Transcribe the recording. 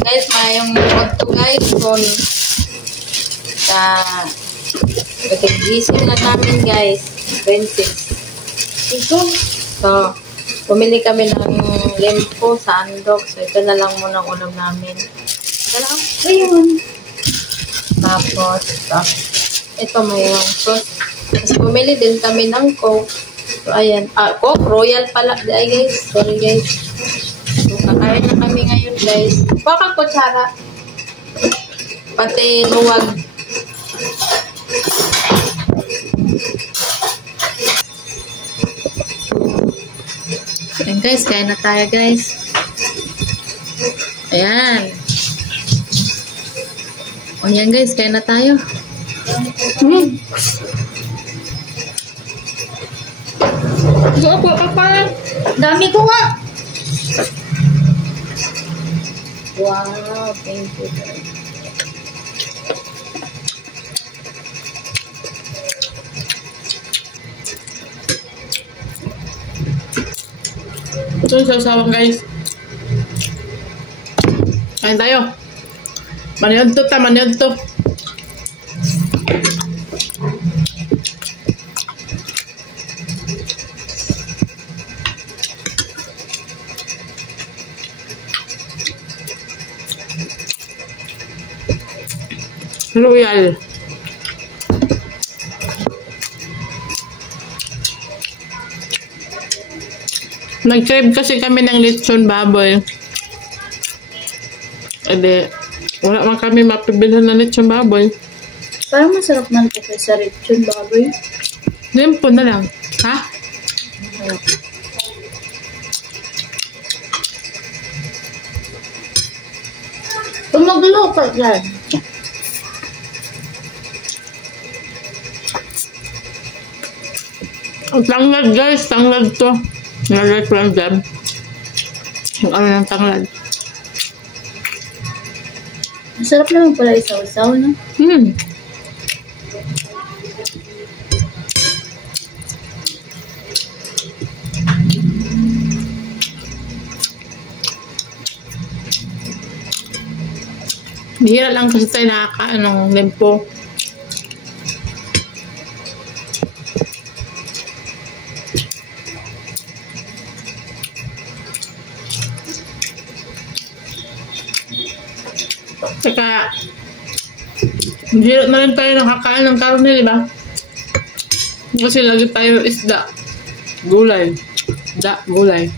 Guys, mayong auto guys kung gising na namin guys. 26. Ito. So, bumili kami ng lempo sa Andok. So, ito na lang muna ang ulam namin. Ito lang. Ayun. Tapos, ito mayroong sauce. Tapos, bumili din kami ng Coke. So, ayan. Coke. Royal pala. Ay, guys. Sorry, guys. So, kakain na kami ngayon, guys. Baka kutsara. Pati luwag. Ayan, guys. Kain na tayo, guys. Ayan. Ayan, guys. Kain na tayo. Ako pa. Dami ko nga. Wow, thank you. Ito yung sasawang guys. Kain tayo. Maniyod to. Royal. Nag-crave kasi kami ng lechon baboy. Ede, wala man kami mapibilhan ng lechon baboy. Parang masarap man ito sa lechon baboy. Limpo na lang. Ha? Tumaglo ka dyan. Ang tanglad guys, tanglad to. Nalagay ko lang dyan. Yung ano ng tanglad. Masarap naman pala isaw-isaw, no? Bihira lang kasi tayo nakakain ng lempo. Saka, bihira na rin tayo nakakain ng karne, di ba? Kasi lagi tayo isda. Gulay. Gulay.